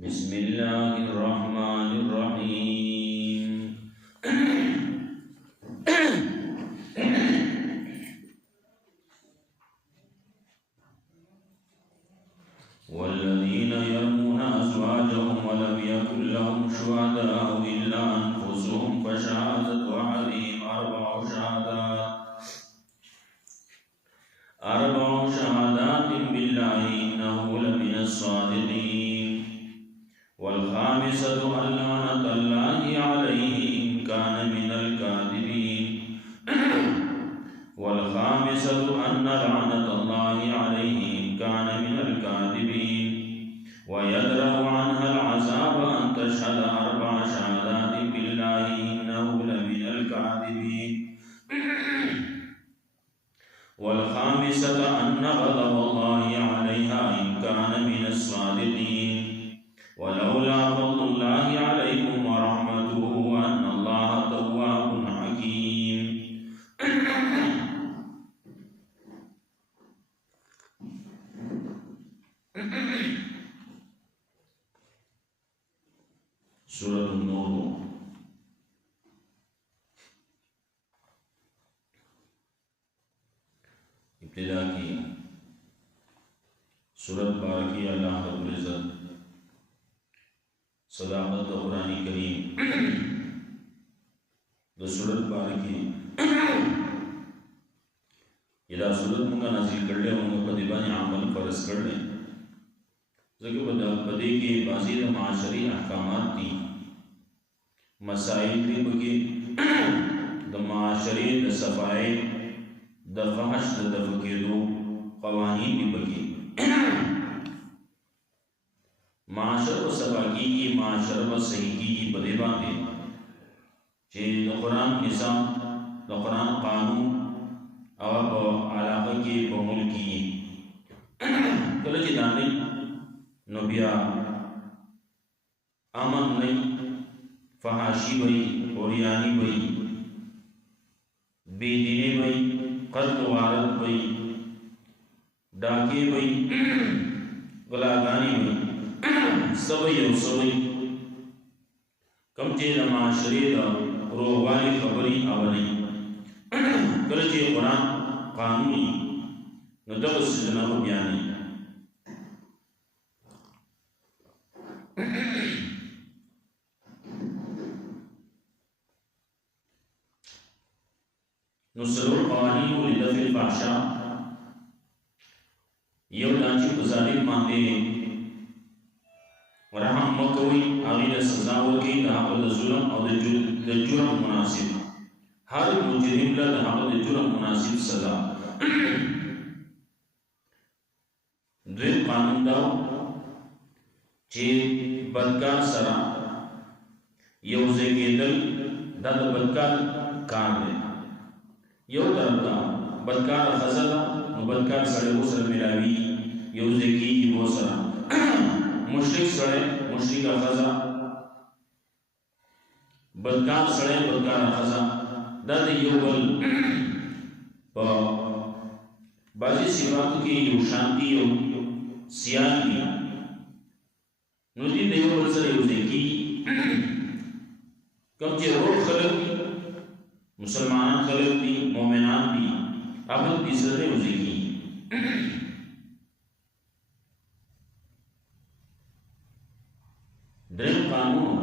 बिस्मिल्लाहिर्रहमानिर्रहीम। वल्लज़ीना यर्मूना अज़वाजहुम वलम यकुन लहुम शुहदाउ इल्ला अनफुसुहुम फशहादतु अहदिहिम अरबअु शहादातिन बिल्लाहि इन्नहु लमिनस सादिक़ीन वल खामिसतु अन लअनतल्लाहि अलैहि इन कान मिनल कादिबीन वल खामिसतु अन लअनतल्लाहि अलैहि इन कान मिनल कादिबीन व यदरउ अन्हा अलअज़ाब अन तशहद अरबअ शहादातिन बिल्लाहि इन्नहु लमिनल कादिबीन वल खामिसतु अन्न ग़ज़बल्लाहि अलैहा इन कान मिनस सादिक़ीन वलौला फ़ज़्लुल्लाहि अलैकुम व रहमतुहु व अन्नल्लाहा तव्वाबुन हकीम। सूरह नूर इब्तिदा की सूरत बारकी अल्लाह रब्बुल इज़्ज़त सदाकत कुरान करीम द सूरत बारकी इदा सूरत मुंगा नाज़िल कर ले मुंगा पदिबानी अमल फर्ज कर ले ज़के पदे के बाज़ी द माशरी अहकामात थी मसाइल थी बगे द माशरे द सफ़ाए द फहश द दफ़केदो क़वानीन भी बगे माशर व सबाकी की माशर व सही की बदे बांधे चे the Quran Nizam the Quran कानून अब आलाक़ा के बमुल की कल दाने नबिया अमन नहीं फहाशी भई ओरियानी भई बेदीने भई कत्ल वारत भई डाके भई गलागानी भई सबई और सबई कम चे माशरे रोवाली खबरी आवनी कल चे कुरान कानूनी नदब सजना बयानी नुसरुल क़वानीन लिदफ़िल फ़हशा यव दांची गुजारिल मांदे रहम मकोई आगिल सजा वकी दहाबल जुल्म और जुर्म मुनासिब हर मुजरिम ला दहाबल जुर्म मुनासिब सजा द्विल कानून दाव चे बदकार सरा यवजे के दल दद बदकार कार दे यो तरफ का बदकार खजला बदकार सड़े वो सर मिलावी यवजे की वो सरा मुश्रिक सड़े मुश्रिका खजा बदकार सड़े बदकार खजा दद योगल बाजी सिवात की यो शांति यो सियाल की नुदी देव बलसर यवजे की कम जे रोड खलक मुसलमान खलक भी मोमिनान भी अब तीसरे यवजे की ड्रेन कानून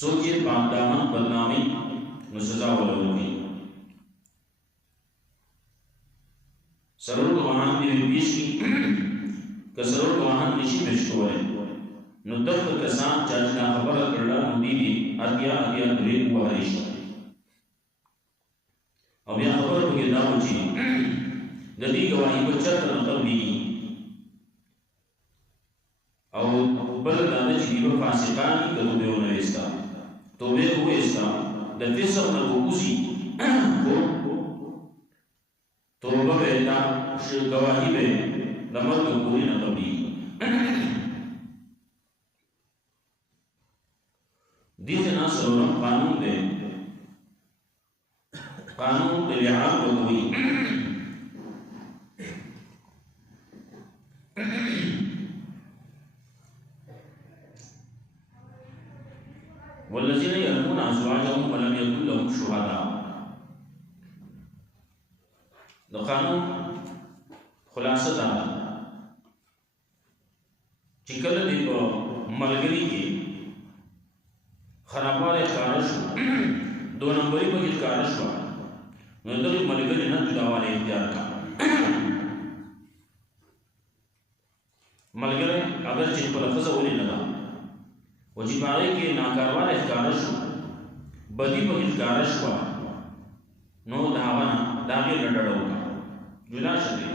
सोचे पाकदामन बदनामी मुसजा वालों सरोड वाहन में पेश की कसरोड वाहन निशी पेश को है नुदफ कसान चाचना खबर करला नुदी भी आदिया आदिया दुरेक वारिश अब यह खबर के दाव जी गदी गवाही बच्चा तनकल भी और बल दादा जी को फासिकानी कदो दे उन्हें इसका तो वे हुए इसका दफिसर न गोकुसी तो बेटा गवाही में नमक कोई न कभी दीजना सरोरम कानून दे लिहाज कोई شهداء. د قانون خلاصه دا چې کله دې په ملګري کې خرابوالی ښکاره شو، دو نمبري پکې ښکاره شوه، نو دغې ملګري نه جداوالی اختیار کړه. ملګری اگر چې خپله ښځه ولې نه ده و چې په هغې کې ناکاروالی ښکاره شو، بدي پکې ښکاره شوه، نو د هغه نه د هغې نه ډډه وکړه، جدا شه دی.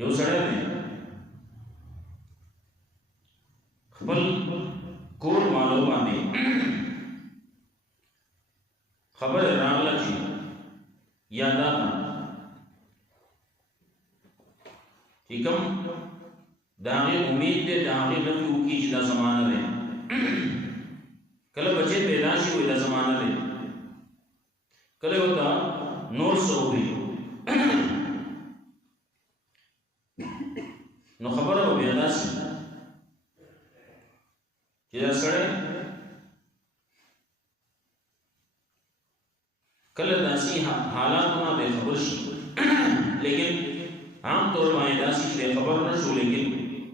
یو سړی دی خپل کور مالو باندې خبره راغله چې یا دا چې کوم د هغې امید دی د هغې نفي وکړي چې دا زمانه دی، کله بچې پیدا شي وایي دا زمانه دی، کله ورته نور څه ووایي نو خبره به بیا داسې چې دا سړی کله داسې حالاتو نه بې خبر شي، لیکن عام طور باندې داسې چې خبر نه شو، لیکن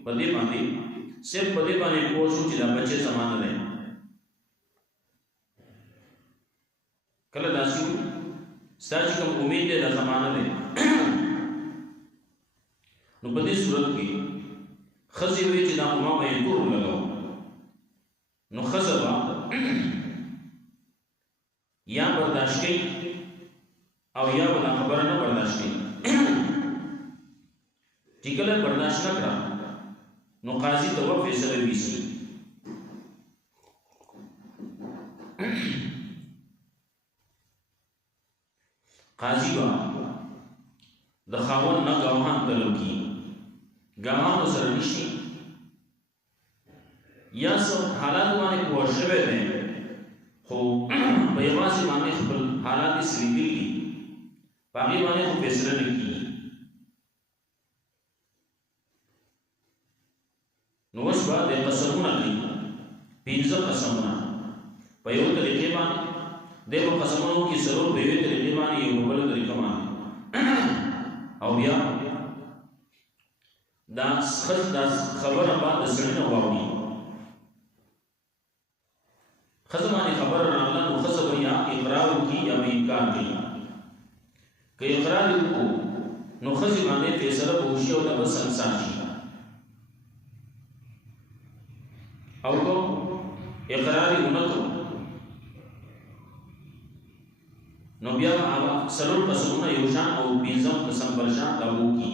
په دې باندې صرف په دې باندې پوه شو چې دا بچې زمانه دی. کله داسې ستا چې کوم امید دی دا زمانه دی، نو په دې صورت کې ښځې وایي چې دا خو ما به یې تور ولګاو، نو ښځه به یا برداشت کوي او یا به دا خبره نه برداشت کوي. چې کله برداشت نه کړه نو قاضي ته به فیصله ویسي. قاضي به د خاوند نه ګواهان طلب کړي، ګواهانو سره نشي یا څه حالات باندې پوه شوی دی خو په یوازې باندې خپل حالات یې سریدلي دي، په هغې باندې خو فیصله نه کېږي. نو اوس به د قسمونه کوي، 5 قسمونه په یو طریقې باندې، دی به قسمونه وکړي څلور په یوې طریقې باندې، یو په بله طریقه باندې، او بیا دا خبره به د سړي نه واوري. ښځه باندې خبره راغله نو ښځه به یا اقرار وکړي یا به انکار کوي. که اقرار یې وکړو نو ښځې باندې فیصله به وشي او دا به سنګسار شي، او که اقرار یې ونه کړو نو بیا به هغه څلور قسمونه یو شان او 5 قسم بل شان دا وکړي،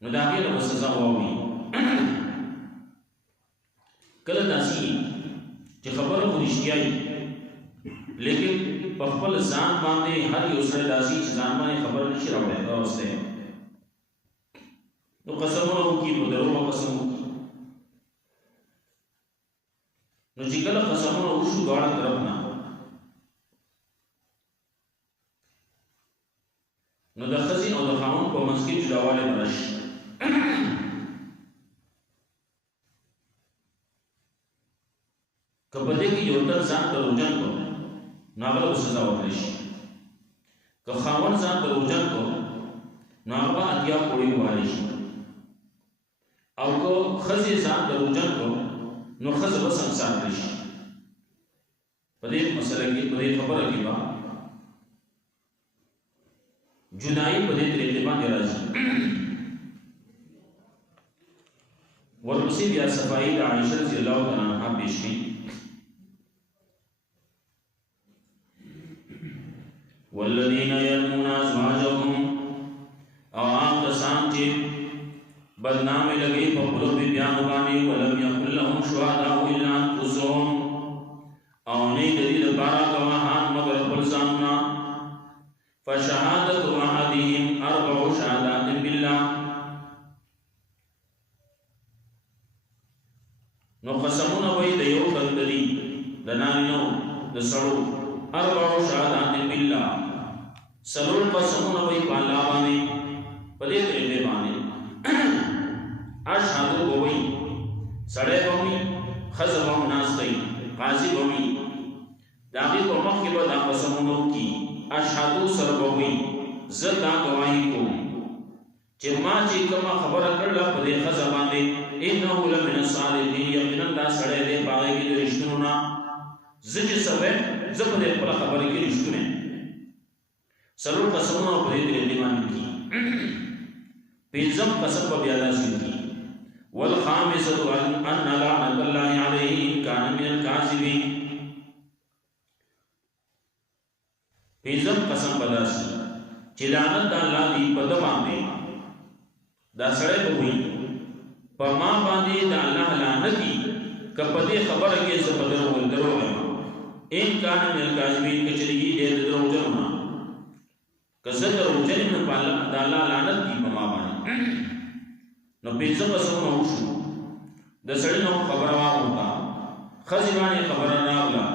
نو د هغې نه به سزا واوري. کله داسې چې خبره خو رښتیا وي، لیکن په خپل ځان باندې هر یو سړی داسې چې ځان باندې خبره نشي راوړی، دا اوس دی نو قسمونه وکړي، په دروغ به قسم وکړي. نو چې کله قسمونه وشو دواړه طرف نه، نو د ښځې او د خاوند په منځ کې جداوالی به راشي. که په دې کې یو تن ځان دروغجن کړو نو هغه به سزا ورکړی شي، که خاوند ځان دروغجن کړو نو هغه به اتیا کوړی ووهلی شي، او که ښځې ځان دروغجن کړو نو ښځه به سنګسار کړی شي. په دې مسله کې په دې خبره کې به جدایي په دې طریقې باندې راځي. ورپسې بیا صفایي د عایشه رضی الله تعالی عنها پیش کړي. والذین یرمون ازواجهم، او هغه کسان چې بدنامي لګوي په خپلو بیبیانو باندې، ولم یکن لهم شهداء الا انفسهم، او نه د دې لپاره ګواهان مگر خپل ځانونه. فشهادة أحدهم 4 شهادات بالله، نو قسمونه وایي د یو تن د دي د نارینو د سړو 4 شهادات بالله، 4 قسمونه وایي په الله باندې، په دې طریقې باندې اشهد وایي، سړی به وایي، خزر هم ناس دی قاضی بوی داغی پر مخ کی با دا قسمونو کی اشهدو سر بوی زد دا گواہی کو چه ما چه کما خبر کرلا پدے خزر باندے انہو لمن الصالحین یقیناً دا سڑے دے باغی کی دے رشتنونا زج سوے زب دے پلا خبر کی رشتنے سلور قسمونو پدے دے دیمان کی پیزم قسم پا بیادا سن کی والخامسة أن لعنة الله عليه إن كان من الكاذبين پیزم قسم بداسی چی لعنت دا اللہ دی پدا باندے دا سڑے بوئی پا ما باندے دا اللہ لعنتی کپدے خبر کے زبدر والدرو ہے ان کان من الکاذبین کچرگی دے درو جنونا کزدر جنن پا دا اللہ لعنت دی پا ما باندے نو پیزم قسم نوشو دا سڑی نو خبر آوتا خزیبانی خبر راولا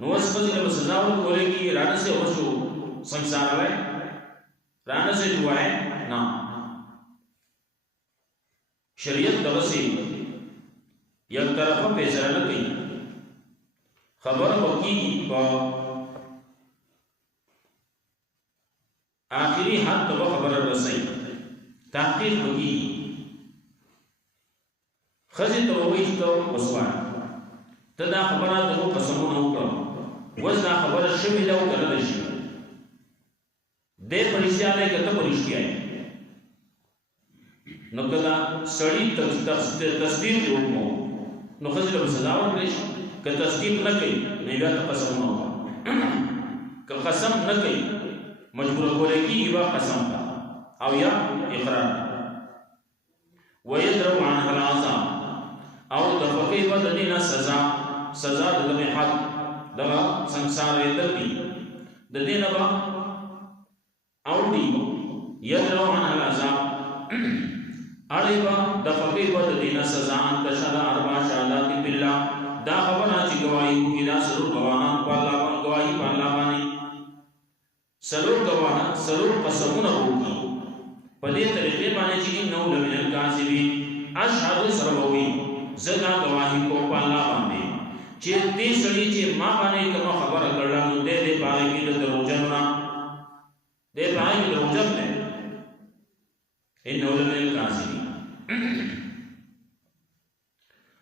نو اس خزی نو سزاول کولے کی رانا سے وشو سنگسار آوے رانا سے جو آئے نا شریعت دوسی یک طرفا پیسر لکی خبر وکی با آخری حد تو خبر رسی تحقیق وکی خزی تو ویش تو وسوان تدا خبرات تو قسمون وکړه وزنا خبر شوی دا وکړه شي دې پریشیا له کته پریشیا نو کدا سړی تصدیق وکړو نو خزی له سزا ورکړي ک تصدیق نه کوي نه بیا قسم نه ک قسم نه کوي مجبور کولای کی وا قسم کا او یا اقرار ويدرو عنها العذاب او دفقی و ددینا سزا ددمی حد دغا سنگسار دردی ددینا با اوڑی یدرو عنها العذاب اڑی با دفقی و ددینا سزا انتشد اربع شهادات بالله دا خبرنا چی گواہی ہوگی دا سرور گواہان گواہی پا اللہ بانی سرور گواہان سرور قسمون ہوگی پدې طریقې باندې چې انه لمن الکاذبین اشهد سربوی زدا گواہی کو په الله باندې چې دې سړي چې ما باندې کوم خبره کړل نو دې پای کې د دروژن نه دې پای کې دروژن نه انه لمن الکاذبین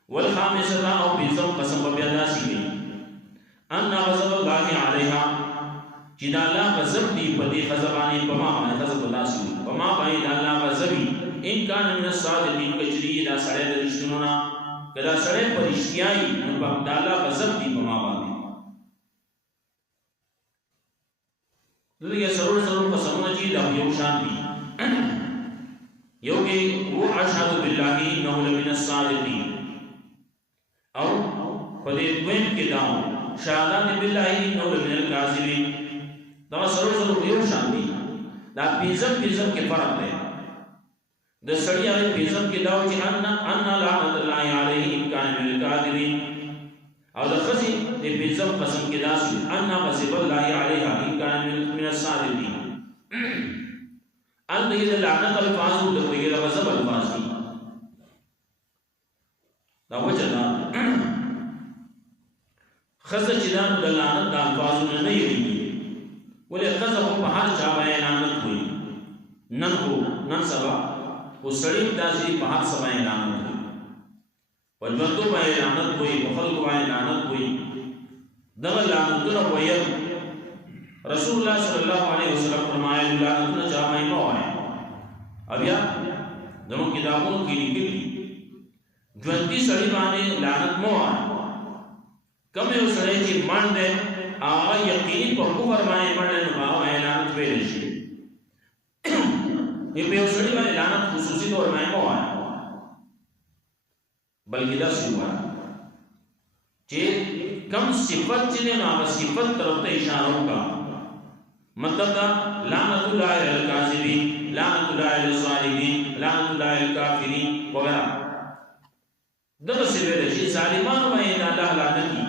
والخامسة او بيزم قسم بيدا سي ان غضب الله عليها چې دا الله غضب دی په دې خزبانی په ما باندې غضب داسي په ما باندې الله غضبي ان کان من الصادقین کجری دا سړی د رښتونو نه کدا سړی په رښتیاي نو په الله غضب دی په ما باندې دغه سرور قسمونه چې دا یو شان دي یو کې هو اشهد بالله انه لمن الصادقین او په دې دویم کې دا شهادت بالله انه لمن الكاذبین دا سرور یو شان دي دا پیزم کې فرق دی د سړی هغه پیزم کې دا چې ان لعنت الله علیه ان کان من الکاذبین او د خزي د پیزم قسم کې دا چې ان غضب الله علیها ان کان من الصادقین ان دې لعنت الفاظ د غیر غضب الفاظ دي دا وجه دا خزه چې دا د لعنت د الفاظونه نه یریږي ولې خزه په هر چا باندې لعنت وي نن سبا وسړی داسې په هر څه باندې لعنت وي وجوندو باندې لعنت وي په خلکو باندې لعنت وي دغه لعنتونه وایي رسول الله صلی الله علیه وسلم فرمایي لعنتونه چا باندې نه وایي بیا زموږ کتابونو کې لیکلي ژوندي سړی باندې لعنت مو وایي کوم یو سړی چې مان دی هغه یقیني په کفر باندې باندې نو هغه لعنت ویل شي یہ پہ اسڑی والی لعنت خصوصی طور میں ہوا ہے بلکہ دا سوا چی کم صفت چلے نا صفت طرف تا اشاروں کا مطلب دا لعنت اللہ الکاذبین لعنت اللہ الظالمین لعنت اللہ الکافرین وغیرہ دغه سویل شي ظالمانو باندې الله لعنتی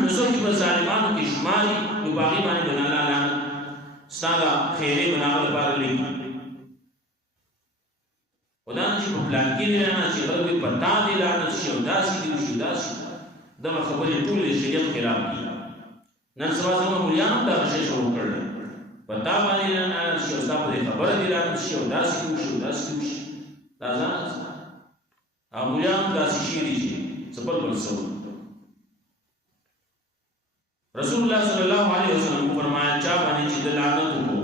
نو چې په ظالمانو کې شمالي نو باغی باندې بنا الله لعنت ستاره خیره بناغه لپاره لیکي ودان چې په پلان کې لعنت شي بلکې پتا دی لعنت شي او داسې دی شي داسې دا خبرې ټول شریعت خلاف دي نن سبا زموږ مليان دا شی شروع کړل پتا باندې لعنت شي او تاسو په خبره دی لعنت شي او داسې دی شي داسې دی دا ځان مليان داسې شي دي سبب بلسو رسول الله صلی الله علیه وسلم فرمایا چا باندې چې لعنت وکړو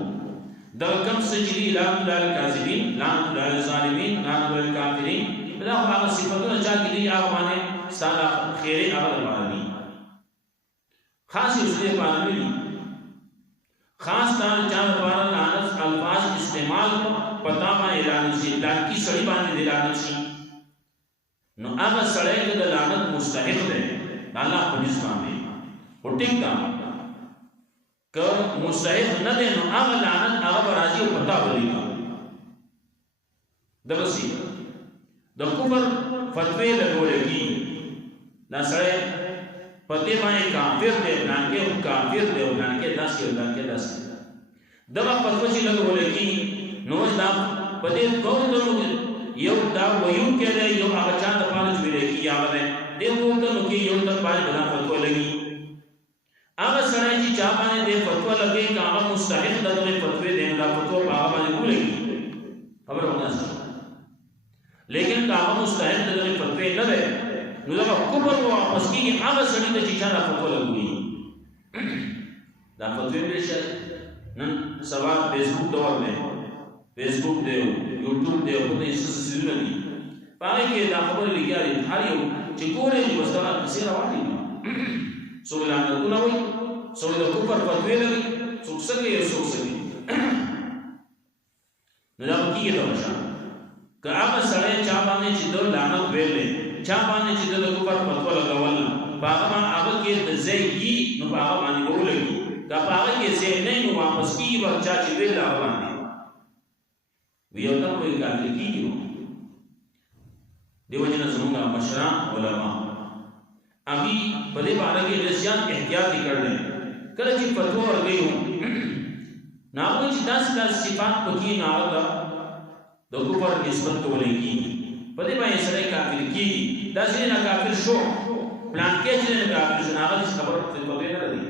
دا کم سجدي لعنت الکاذبین لعنت الظالمین لعنت الکافرین دا هغه صفاتونه چې دي هغه باندې ساده خیره هغه باندې خاص اسلام باندې خاص تان چا باندې لعنت الفاظ استعمال پتا ما اعلان شي لکه سړي باندې لعنت شي نو هغه سړی د لعنت مستحق دی الله په دې باندې او ټیک دا که مستحق نه دی نو هغه لعنت هغه راځي او پتا ولي دغسي د کفر فتوی لګولېږي دا سړی پته باندې کافر دی نه کې کافر دی او نه کې داسې او نه کې داسې دغه فتوی چې لګولېږي نو دا پدې دوه یو دا ویو کې دی یو هغه چا د پاره جوړې کی هغه دی دوه ته نو کې یو ته باندې بنا فتوا لګي هغه سره چې چا باندې د فتوا لګي هغه مستحق د دغه فتوی دی دا فتوا هغه باندې ولګي خبر ونه لیکن هغه مستحق د دغه فتوی نه دی نو دا کفر او واپس کیږي هغه سره چې چا د فتوا لګي دا فتوی به شي نن سبا فیسبوک دور دی فیسبوک دی یوټیوب دی او په دې سیسونه دي پاره کې دا خبره لګیاري هر یو چې ګورې چې وسره کسي رواني څو لعنتونه وي څو د کفر فتوی لګي څو څنګه یې څو څنګه نو دا کیږي دا مشه که هغه سړی چا باندې چې د لعنت ویلې چا باندې چې د کفر فتوا لګول هغه کې د زېږي نو هغه باندې ولګي دا هغه کې زې نه نو واپس کیږي ورچا چې ویل هغه باندې ویو تا کوئی کافر کیږي دیو جن زمونږ مشران علما ابي په دې باندې کې رسيان احتیاط کړل کله چې فتوا ورغیو ناوې چې داس صفات پکې نه آوتا د کفر نسبت کولې کی په دې باندې سره کافر کیږي دا چې نه کافر شو پلان کې چې نه کافر شو هغه خبر څه پته نه لري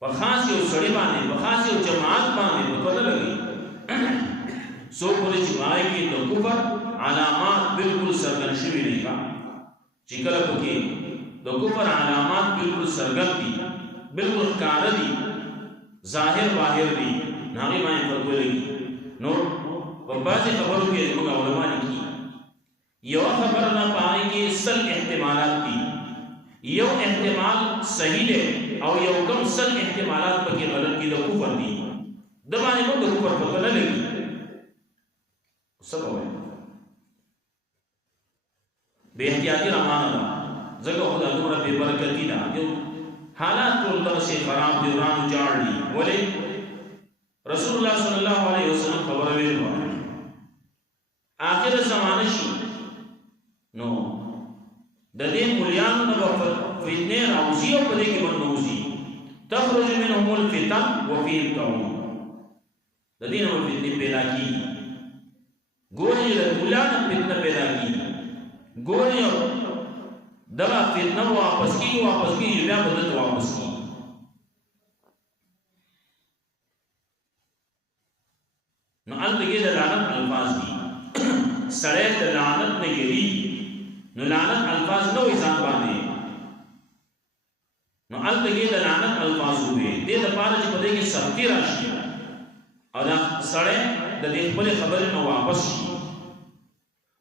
په خاص یو سړی باندې په خاص یو جماعت باندې پته لګي سو پوری چې وای کې د کفر علامات بالکل سرګن شوی نه کا چې کله پکې د کفر علامات بالکل سرګن دي بالکل کار دي ظاهر باهر دي ناغي باندې فتوا لګي نو په بعضي خبرو کې موږ علماء لیکي یو خبر نه پای کې سل احتمالات دي یو احتمال صحیح دی او یو کم سل احتمالات پکې غلط دي د کفر دي د باندې موږ د کفر فتوا نه لګي سبب بے احتیاطی رمانا زګه خدای دومره بے برکتی ده جو حالات ټول دغه خراب دي ورانو جاړ دي ولې رسول الله صلی الله علیه وسلم خبر ویل اخر زمانه شي نو د دې مليانو نه فتنه راوځي او په دې کې باندې تخرج منهم الفتن وفي القوم د دې نو فتنه پیدا کی ګورې د مليانو فتنه پیدا کی ګورې دغه فتنه واپس کی بیا بدل واپس کی نو الګي د لعنت الفاظ دي سړی د لعنت نه یری نو لعنت الفاظ نو ځان باندې نو الګي د لعنت الفاظ وي د دې لپاره چې په دې کې سختي راشي او دا سړی د دې خپل خبرې نو واپس شي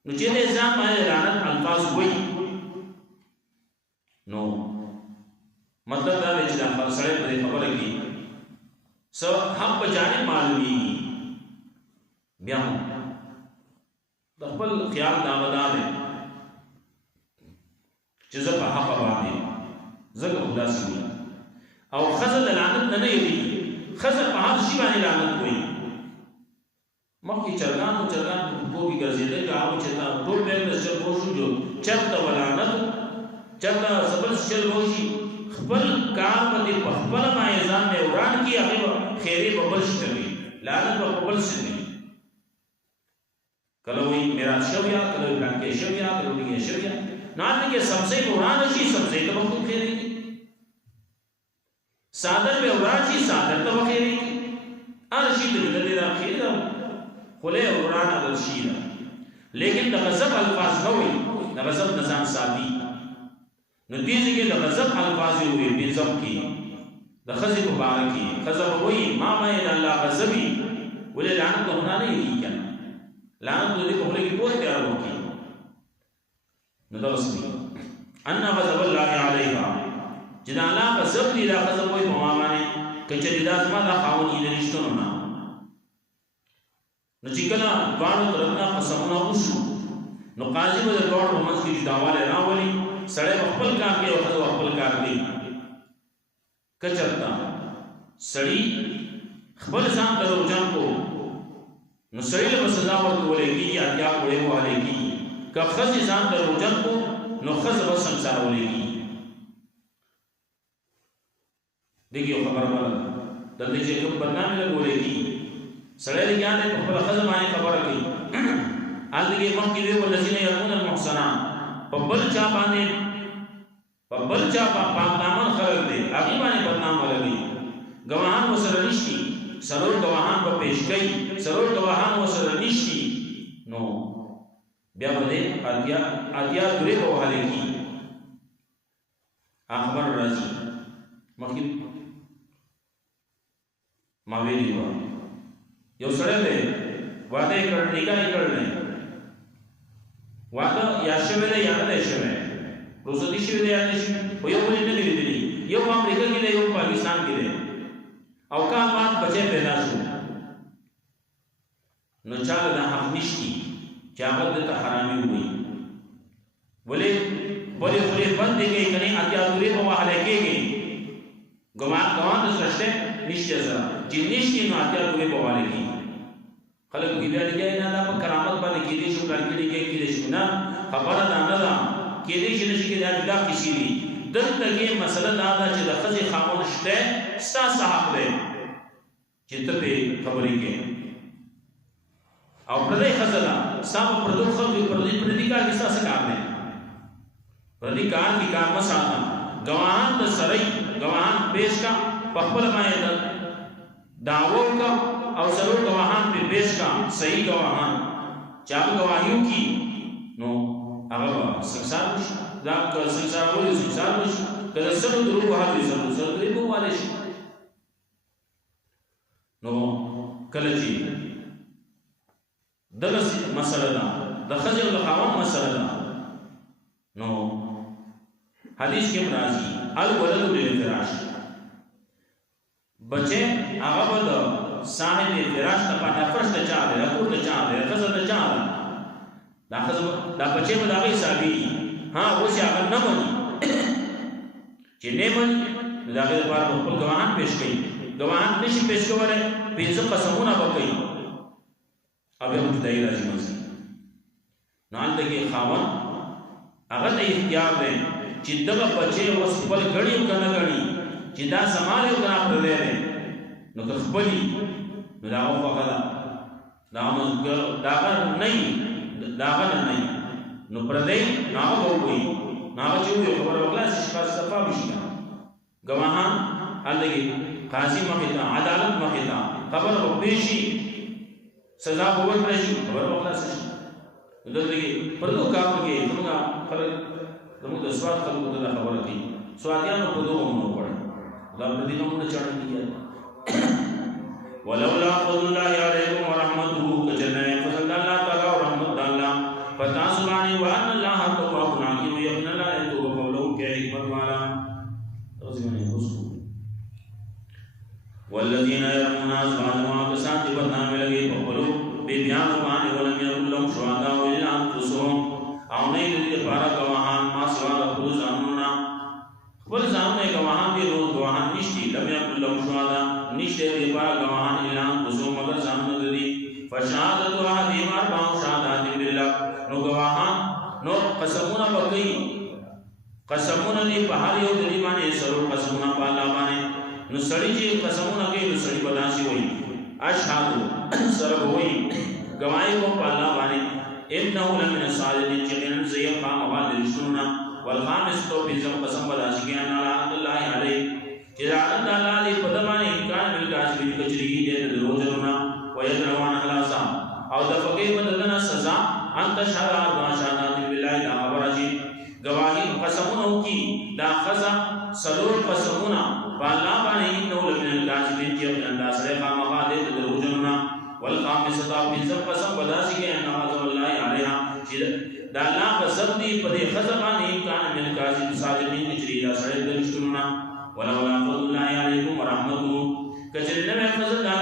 نو چې دې ځان باندې لعنت الفاظ وي نو مطلب دا دی چې دا سړی په دې خبره کې سو حق په جانب معلومي بیا د خپل خیال دا ودان چې زه په حق باندې زګه خلاصي او خزل لعنت نه یری خزل په هر شي باندې لعنت وي مخکې چرګان کوی ګرځیدل هغه چې تا ټول به د چر کوشو جو چرته ولعنت چرته سبل چل وشي خپل کار په خپل مایزان نه وران کی هغه خیری په بل شي لعنت په بل شي کله وی میراث شویا کله بلانکې شویا کله وی شویا نه کې سبزی ورانه شي سبزی ته وخت خېری صادر به وراشي صادر ته وخېری ارشي ته دې راخې دا خله ورانه د شي لیکن د غضب الفاظ نه وي د غضب نظام ساتي نو دې کې د غضب الفاظ وي په ځم کې د خزي مبارکي غضب وي ما مې الله غضبي ولې لعنت ته نه نه کنه لعنت دې په خله کې کوه تیار وکي نو دا وسمي ان غضب الله عليها جدا الله غضب دې دا غضب وي په ما باندې کچې دا ما دا خاون دې نشته نه نو چې کله باندې ترنا قسمونه وشو نو قاضي به د ډوړ په منځ کې داواله راولي سړی خپل کار کوي او خپل کار کوي کچرتا سړی خپل ځان درو ځان کو نو سړی له سزا ورکولې کیږي اتیا کوړې وواله کیږي که خزي ځان درو ځان کو نو خزه به سمسار ولې کیږي دغه خبره ولا د دې چې کوم بدنامي له ولې کیږي سړی لګیا نه خپل خزه باندې خبره کوي الګي مخکې وی ولذین يرمون المحصنات په بل چا باندې پاک دامن خلق دي هغه باندې بدنام ولګي گواهان وسره نشي سرور گواهان په پیش کوي سرور گواهان وسره نشي نو بیا باندې اتیا دوی په حاله کې اخبار راځي مخکې ما ویلی و یو سره دی واده کړ نکاح کړل واده یا شوه دی یا نه شوه روزدي شوه دی یا نه شوه په یو ولې نه لیدلی یو امریکا کې دی یو پاکستان کې دی او کله بعد بچي پیدا شو نو چاله د حق نشتی چې هغه د حرامي وي ولې خوري بند کې کني اتیا دوی په حاله کېږي ګمان د سرشته نشته زرا چې نشتی نو اتیا دوی په حاله کې خلک بیا لګي نه دا په کرامت باندې کې دي شو کار کې دي شو نه خبره ده نه ده کې دي چې نشي کې دا کسی دي دلته کې مسله دا ده چې د خزي خامون شته ستاسو حق دی چې ته په خبرې کې او پردې خزلا سم پردو خلک پردې کار کې ستاسو کار نه پردې کار کې کار مساله گواهان د سړی گواهان پیش کا په خپل باندې داوو کا او ضرور گواهان په پیش کا صحیح گواهان چا گواهیو کی نو هغه سنسار شي دا که سنسار وایي سنسار شي کله سره درو هغه سره درې په والي شي نو کله چې دغه مسله ده د خځې او د خاوند مسله ده نو حدیث کې راځي الولد للفراش بچه هغه به صاحب فراش ته پټه فرش ته چا دی راکور ته چا دی خزه ته چا دی دا خزه دا بچه به دا غي صاحبي ها اوس هغه نه مانی چې نه مانی دا غي په خپل ګواهان پیش کړي ګواهان نشي پیش کولای پنځه قسمونه وکړي او به خدای راځي مزه نه دغه خاون هغه ته اختیار دی چې دغه بچه اوس خپل غړي کنه غړي چې دا سماله او کنه پر دی نو که خپلی نو داغه فقدا داغه نه نو پردې ناغه وګوي ناغه چې یو خبر وکړه چې شپه صفه بشي گواهان الګي قاضي مخه عدالت مخه خبر او پیشي سزا وګورئ شي خبر وکړه شي دلته پردو کار کې څنګه خلک زموږ د سواد خلکو ته خبره کوي سوادیانو په دوه مونږ وړ دا په دې نومونه چاړه کیږي ولولا فضل الله عليكم ورحمته كجنة فضل الله تعالى ورحمة الله فتاسباني وأن الله تواب حكيم يبنى لا يتوب قوله كحكمة والا والذين يرمون أزواجهم وكسات بدنام لغي فقلوا ببيان وبان ولم يكن لهم شهداء إلا أنفسهم أو نيل لفارق گواهان ما سوى رفض زامننا خبر زامن گواهان بھی روز گواهان نشتی لم يكن لهم شهداء نشتے لفارق گواهان إلا أنفسهم مگر زامن لدي فشهادت أحدهم أربع شهادات بالله نو گواهان نو قسمونه بقي قسمونه دی په هر یو د ایمان سره قسمونه په الله باندې نو سړی چې قسمونه کوي نو سړی بداسي وایي اشهد سره وایي گواہی کو په الله باندې انه لمن الصادقين يقينا زي قام بعد رشتنا والخامس تو في زم قسم ولا شكيان على عبد الله عليه اذا عند الله دي قدمان امكان بالكاذبين كجري دي دروجنا ويدرون على سام او دفقي بدلنا سزا انت شهر ما شهادات بالله لا خبرجي گواہی قسمونو کی دا خزا سلور قسمونا فالله باندې انه لمن الكاذبين يقينا دا سرقا مقادر دروجنا والخامسة في زم قسم ولا شكيان عبد الله عليها دا الله قسم دی پدې خزبان امکان من کاذب صادقین اجری دا سره درشتنا ولا فضل الله علیکم ورحمته کچره نه فضل الله